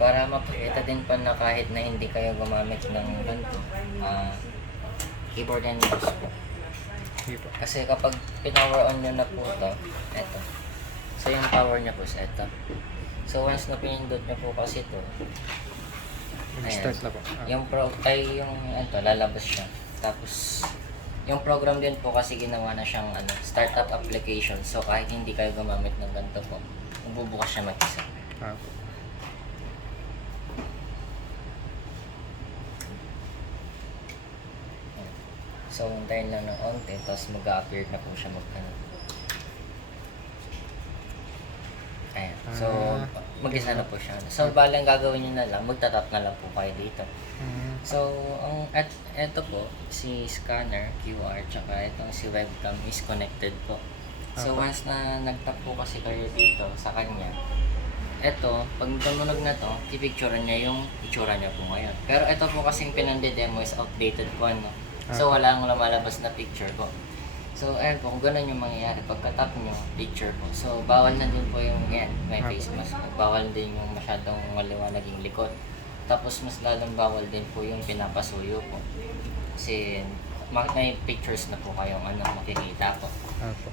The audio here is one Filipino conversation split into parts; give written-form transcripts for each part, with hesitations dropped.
para mapakita din po na kahit na hindi kayo gumamit ng ganito, keyboard and mouse po. Sige po. Kasi kapag pinower on nyo na po ito, eto. So yung power niya po sa ito. So once na pinindot nyo po kasi ito, Mag-start na po. yung lalabas siya. Tapos yung program din po kasi ginawa na siyang startup application. So kahit hindi kayo gumamit ng ganito po, bubukas siya mag-isa. Po. So hintayin lang ng onte, tapos mag-a-appear na po siya Ayan. So, mag-isa na po siya. So, balang gagawin nyo na lang, magtatap na lang po kayo dito. So, eto po, si scanner, QR, tsaka itong si webcam is connected po. So, once na nag-tap po kasi kayo dito sa kanya, eto, pag tumunog na to, pipicturean niya yung itsura niya po ngayon. Pero ito po kasing pinande-demo is outdated po, no? So, wala nang lumalabas na picture po. So, ayan po, kung ganun yung mangyayari, pagka-tap nyo, picture po. So, bawal na din po yung, may face mask po. Bawal din yung masyadong maliwanag yung likod. Tapos, mas lalong bawal din po yung pinapasuyo po. Kasi, may pictures na po kayong makikita po.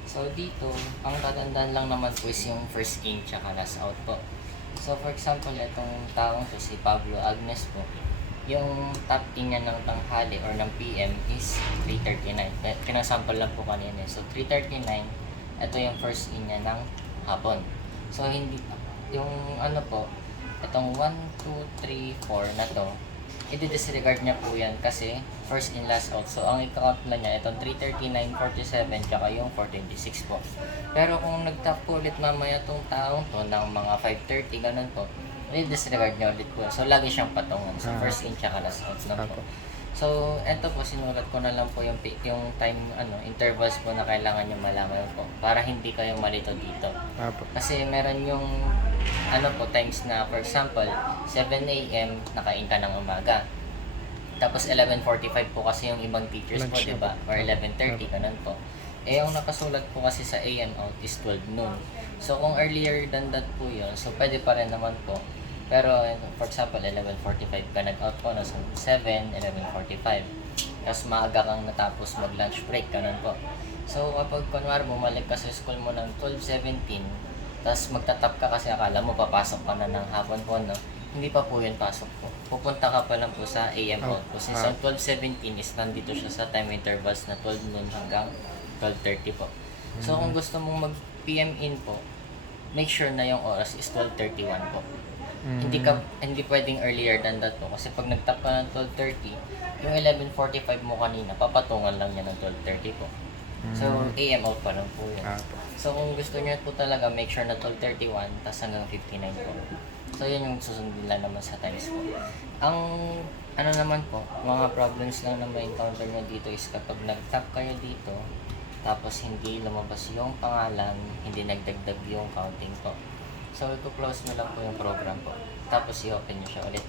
So, dito, ang tatandaan lang naman po is yung first in tsaka last out po. So, for example, itong taong to, si Pablo Agnes po, yung top in niya ng tanghali or ng PM is 3:39. Pinasample lang po kanina. So, 3:39, ito yung first in niya ng hapon. So, hindi, yung itong 1, 2, 3, 4 na to, i-disregard niya po yan kasi first in, last out. So, ang i-count lang niya, itong 3:39, 47, tsaka yung 4:26 po. Pero kung nag-tap po ulit mamaya itong taong to ng mga 5:30, ganun po, i-disregard niya ulit po. So, lagi siyang patungan. So, first in tsaka last out na po. So, eto po, sinulat ko na lang po yung time, intervals po na kailangan niyo malaman po para hindi kayo malito dito. Kasi meron yung, times na, for example, 7 a.m. nakain ka ng umaga. Tapos, 11:45 po kasi yung ibang teachers po, di ba? Or 11:30, ganun po. Eh, yung nakasulat po kasi sa AM out is 12 noon. So, kung earlier than that po yun, so pwede pa rin naman po. Pero, for example, 11:45 ka nag-out po, no? So, 7, 11:45. Tapos, maaga kang natapos mag-lunch break, ganun po. So, kapag kunwari bumalik ka sa school mo ng 12:17, tapos magtatap ka kasi akala mo papasok ka na ng hapon po, no? Hindi pa po yun pasok po. Pupunta ka pa lang po sa AM out po. Since ang 12:17 is nandito siya sa time intervals na 12 noon hanggang 12:30 po. So, kung gusto mong mag-PM in po, make sure na yung oras is 12:31 po. Hindi pwedeng earlier than that po. Kasi pag nag-tap ka ng 12:30, yung 11:45 mo kanina, papatungan lang niya ng 12:30 po. So, AM out pa lang po yun. So, kung gusto niyo po talaga, make sure na 12:31, tas hanggang 59 po. So, yun yung susundin lang naman sa times po. Ang, naman po, mga problems lang na ma-encounter nyo dito is kapag nag-tap kayo dito, tapos hindi lumabas yung pangalan, hindi nagdagdag yung counting po. So, i-close nyo lang po yung program po. Tapos, i-open nyo siya ulit.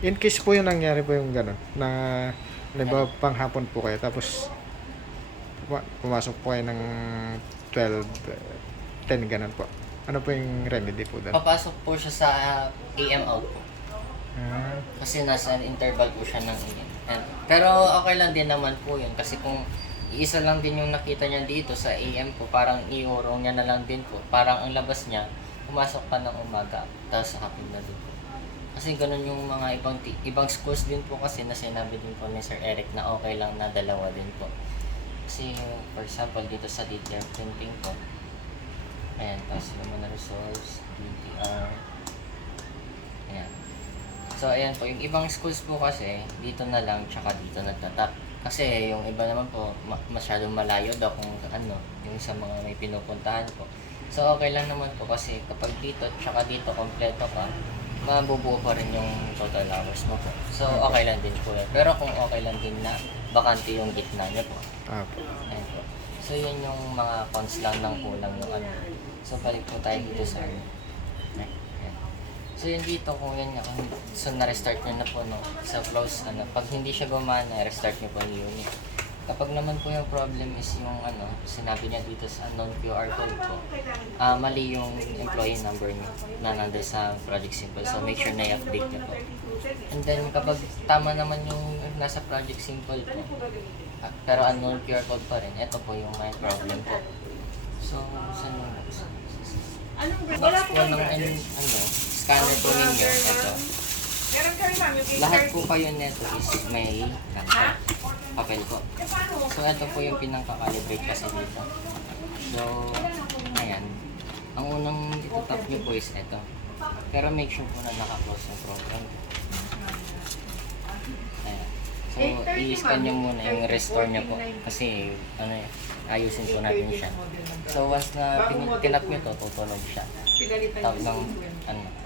In case po yung nangyari po yung gano'n, na halimbawa panghapon po kayo, tapos pumasok po kayo ng 12, 10 gano'n po. Ano po yung remedy po doon? Papasok po siya sa AM out po. Kasi nasa interval po siya ng AM. Pero okay lang din naman po yun. Kasi kung isa lang din yung nakita niya dito sa AM po, parang iurong niya na lang din po. Parang ang labas niya, pumasok pa ng umaga, tapos hapon na din po. Kasi ganun yung mga ibang schools din po kasi na sinabi din po ni Sir Eric na okay lang na dalawa din po. Kasi for example, dito sa DTR printing po, ayan, tapos human resource, DTR, ayan. So, ayan po, yung ibang schools po kasi, dito na lang, tsaka dito nagtatap. Kasi yung iba naman po, masyadong malayo daw kung yung sa mga may pinupuntahan po. So, okay lang naman po kasi kapag dito, tsaka dito, kompleto ka, mabubuo pa rin yung total hours mo po. So, okay lang din po yan. Pero kung okay lang din na, bakante yung gitna niya po. Ayan po. So, yun yung mga cons lang ng kulang yung So, balik po tayo dito sa ayan. So, yun dito, kung yan nga, so na-restart nyo na po, no, sa close, pag hindi siya gumana, restart nyo po yung unit. Kapag naman po yung problem is yung ano, sinabi niya dito sa unknown QR code po, mali yung employee number niyo na nandun sa Project Simple. So make sure na i-update niyo po. And then kapag tama naman yung nasa Project Simple po, pero unknown QR code pa rin, ito po yung may problem po. So, saan yung box? Box po ng scanner po ninyo, ito. Meron kami ma'am, yung Lahat po kayo neto is may papel po. So, ito po yung pinangka-calibrate kasi dito. So, ayan. Ang unang itutap nyo po is ito. Pero make sure po na naka-close yung program. Ayan. So, i-scan nyo muna yung restore nyo po. Kasi, ayusin po natin siya. So, once na tinap nyo to, tutunog siya. Tapos lang,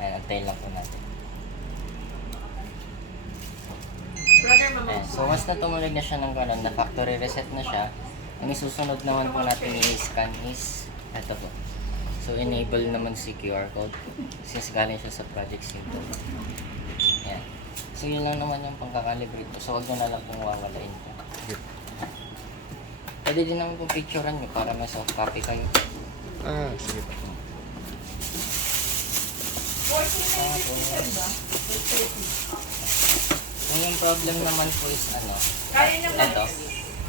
antay lang po natin. Ayan. So, once na tumunog na siya ng gano'n, na factory reset na siya, ang isusunod naman po natin i-scan is ito po. So, enable naman si QR code since galing siya sa Project Simple. Ayan. So, yun lang naman yung pangkakalibrate po. So, huwag nyo na lang pong wawalain po. Pwede din naman po picturean nyo para may soft copy kayo. Sige po. Kung yung problem naman po is Kaya niya ito.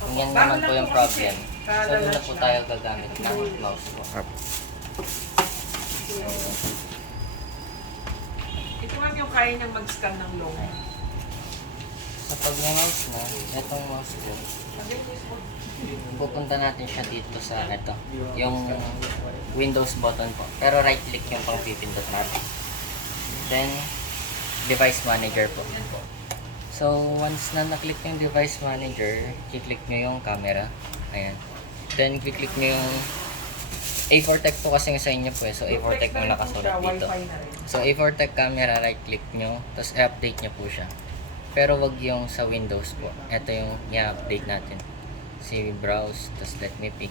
Kung yan naman po yung problem, so doon na po tayo gagamit ng mouse po. Ito ma'am yung kaya niyang mag-scan ng logo. So pag may mouse na, itong mouse po, pupunta natin siya dito sa ito, yung Windows button po. Pero right click yung pang pipindot natin. Then, device manager po. So, once na naklik yung device manager, i-click nyo yung camera. Ayan. Then, i-click nyo yung A4 Tech po kasi sa inyo po eh. So, A4 Tech yung nakasulat dito. So, A4 Tech camera, right click nyo. Tapos, i-update nyo po siya. Pero, wag yung sa Windows po. Ito yung i-update natin. Si browse, tapos let me pick.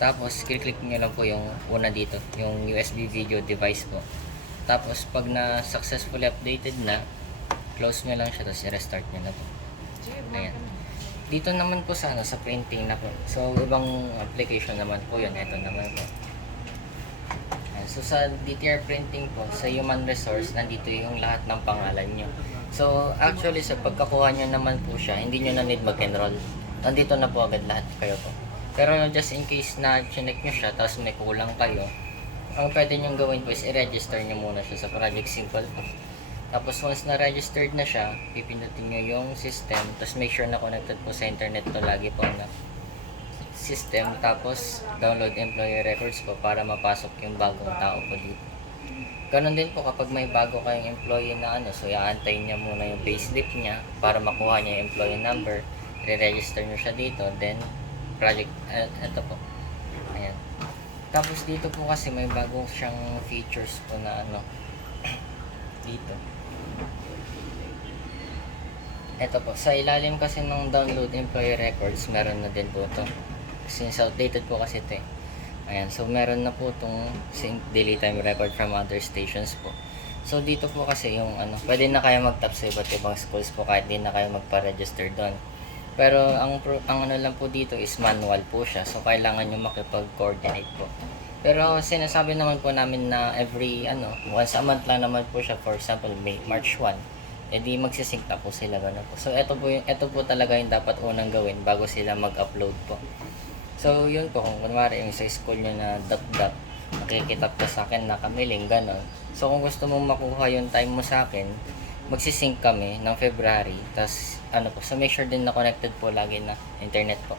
Tapos, click nyo lang po yung una dito. Yung USB video device po. Tapos, pag na successfully updated na, close nyo lang siya, tapos i-restart nyo na po. Ayan. Dito naman po sa, sa printing na po. So, ibang application naman po yun. Ito naman po. Ayan. So, sa DTR printing po, sa human resource, nandito yung lahat ng pangalan nyo. So, actually, sa pagkakuha nyo naman po siya, hindi nyo na need mag-enroll. Nandito na po agad lahat kayo po. Pero just in case na chinek nyo siya, tapos may kulang kayo, ang pwede nyo gawin po is i-register nyo muna siya sa Project Simple po. Tapos once na registered na siya, pipindutin nyo yung system, tapos make sure na connected po sa internet to lagi po na system, tapos download employee records po para mapasok yung bagong tao po dito. Ganon din po kapag may bago kayong employee na so iaantay niya muna yung payslip niya para makuha niya yung employee number, re-register nyo siya dito, then project, ito po. Ayan. Tapos dito po kasi may bagong siyang features po na dito. Ito po, sa ilalim kasi ng download employee records, meron na din po ito. Since outdated po kasi ito eh. Ayan, so meron na po itong sync daily time record from other stations po. So dito po kasi yung pwede na kayo mag-tap sa iba't ibang schools po kahit di na kayo magpa-register doon. Pero ang lang po dito is manual po siya. So kailangan nyo makipag-coordinate po. Pero sinasabi naman po namin na every once a month lang naman po siya. For example, March 1. Di magsisync na po sila gano'n po. So ito po talaga yung dapat unang gawin bago sila mag-upload po. So yun po, kung kunwari yung sa school nyo na dot-dot, nakikitap ka sa akin na kamiling gano'n. So kung gusto mong makuha yung time mo sa akin, magsisync kami ng February. Tapos po, so make sure din na connected po lagi na internet po.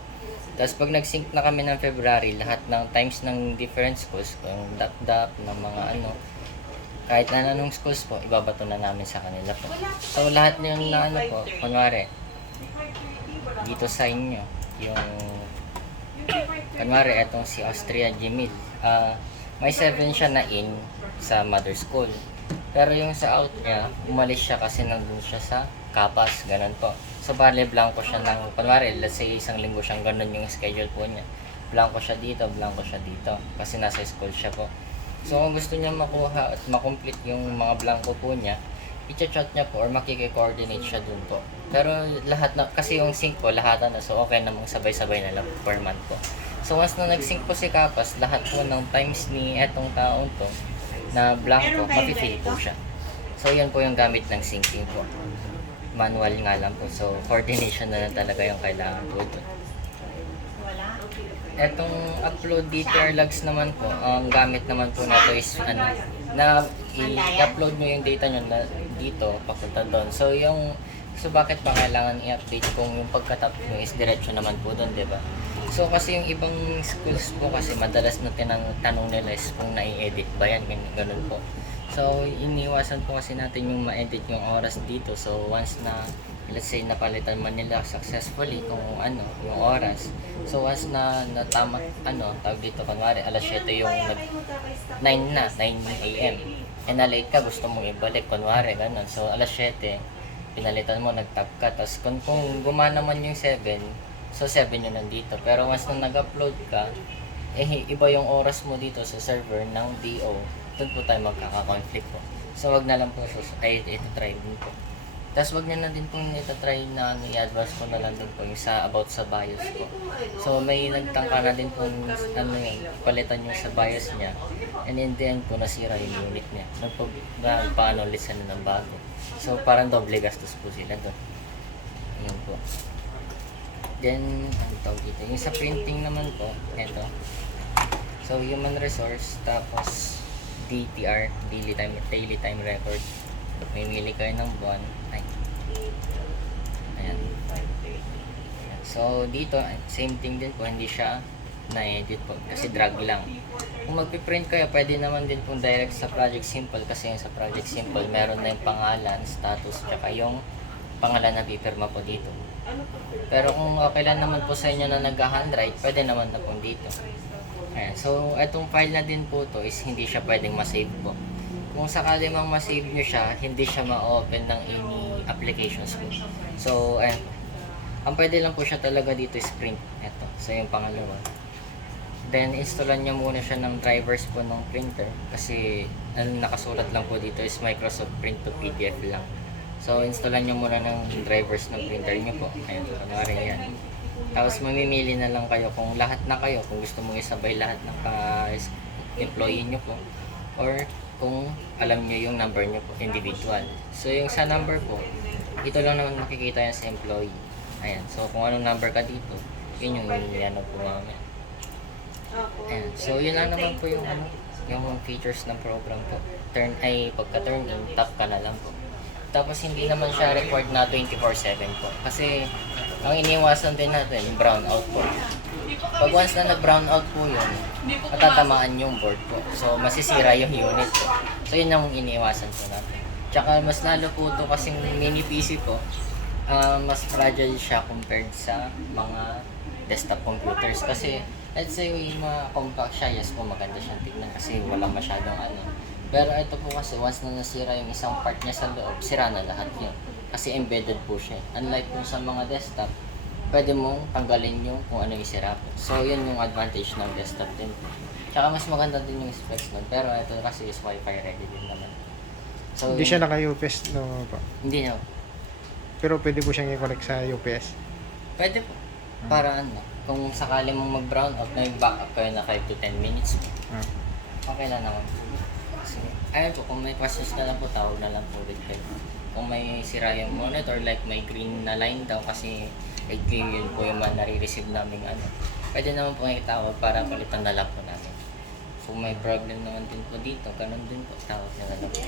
Tapos pag nag-sync na kami ng February, lahat ng times ng different schools, yung dot-dot, ng mga kahit na anong schools po, ibabato na namin sa kanila po. So lahat yung na po, kunwari, dito sa inyo, yung, kunwari, etong si Austria Gmail, may 7 siya na in sa mother school. Pero yung sa out niya, umalis siya kasi nandun siya sa Kapas, ganun po. So bale, blanco siya ng, kunwari, let's say isang linggo siyang ganun yung schedule po niya. Blanco siya dito, kasi nasa school siya po. So kung gusto niya makuha at makomplete yung mga blanco po niya, i-chat niya po or makiki-coordinate siya dun po. Pero lahat na, kasi yung sync po, lahat na, so okay namang sabay-sabay na lang per month po. So once na nag-sync po si Kapas, lahat po ng times ni etong taon to na blanco, mapifill po siya. So yun po yung gamit ng syncing po. Manual nga lang po, so coordination na lang talaga yung kailangan po dun. Etong upload DTR logs naman po, ang gamit naman po na to is ano, na i-upload nyo yung data nyo na dito, papunta doon. So bakit pa kailangan i-update kung yung pagkatap nyo is diretso naman po doon, di ba? So kasi yung ibang schools po kasi madalas na tanong nila is kung nai-edit ba yan, ganun po. So iniwasan po kasi natin yung ma-edit yung oras dito. So once na let's say napalitan man nila successfully kung ano yung oras, so once na natama tawag dito kunwari alas 7 yung 9 AM and na late ka, gusto mong ibalik kunwari ganun, so alas 7 pinalitan mo, nag-tap ka, tapos kung gumana man yung 7, so 7 yung nandito, pero once na nag-upload ka, iba yung oras mo dito sa server ng DO, doon po tayo magkaka-conflict po. So wag na lang po ito try din po. Tapos wag niya na din po ito-try na i-advance ko na lang din po yung about sa BIOS ko. So may nagtangka na din po palitan yung sa BIOS niya. And in the end po nasira yung unit niya. Paano ulit sana ng bago. So parang doble gastos po sila doon. Yun po. Then, ano tawag dito? Yung sa printing naman po, ito. So human resource, tapos DTR, daily time record. Mamili kayo ng buwan. Ayan. So dito, same thing din po, hindi siya na-edit po kasi drag lang. Kung magpiprint kayo, pwede naman din po direct sa Project Simple kasi yung sa Project Simple meron na yung pangalan, status, tsaka yung pangalan na pipirma po dito. Pero kung okay lang naman po sa inyo na nag-handwrite, pwede naman na po dito. Ayan. So etong file na din po to is hindi siya pwedeng ma-save po. Kung sakali mang ma-save nyo siya, hindi siya ma-open ng any applications po. So, ayan. Ang pwede lang po siya talaga dito is print. Ito. So, yung pangalawa. Then, installan nyo muna siya ng drivers po ng printer. Kasi, ang nakasulat lang po dito is Microsoft Print to PDF lang. So, installan nyo muna ng drivers ng printer nyo po. Ayan. Kunwari yan. Tapos, mamimili na lang kayo kung lahat na kayo. Kung gusto mong isabay lahat ng employee nyo po. Or, kung alam nyo yung number nyo po, individual. So, yung sa number po, ito lang naman makikita yan sa employee. Ayan. So, kung anong number ka dito, yun yung po mamaya. Ayan. So, yun lang naman po yung yung features ng program po. Pagka-turn in, tap ka na lang po. Tapos, hindi naman siya required na 24/7 po. Kasi, ang iniwasan din natin, yung brown out po. Pag once na nag-brown out po yun, matatamaan yung board po. So, masisira yung unit po. So, yun ang iniiwasan po natin. Tsaka, mas lalo po ito kasing mini PC po, mas fragile siya compared sa mga desktop computers. Kasi, let's say, yung mga compact siya, yes po, maganda siyang tignan kasi walang masyadong Pero ito po kasi, once na nasira yung isang part niya sa loob, sira na lahat yun. Kasi embedded po siya. Unlike po sa mga desktop, pwede mong tanggalin yung kung ano yung sira po. So, yun yung advantage ng desktop din. Tsaka mas maganda din yung specs nun. Pero ito kasi is Wi-Fi ready din naman. So, Hindi siya naka-UPS, no po. Hindi na. Pero pwede po siyang i-connect sa UPS. Pwede po. Para kung sakali mong mag-brown out, may backup kayo na 5 to 10 minutes po. Okay lang naman. Kasi, ayun po, kung may questions na lang po, tawag na lang po ulit kayo. Kung may sira yung monitor, like may green na line daw kasi yun po yung nare-receive namin pwede naman po itawag para palitan na lang po namin. Kung may problem naman din po dito, ganun din po, tawag na lang po.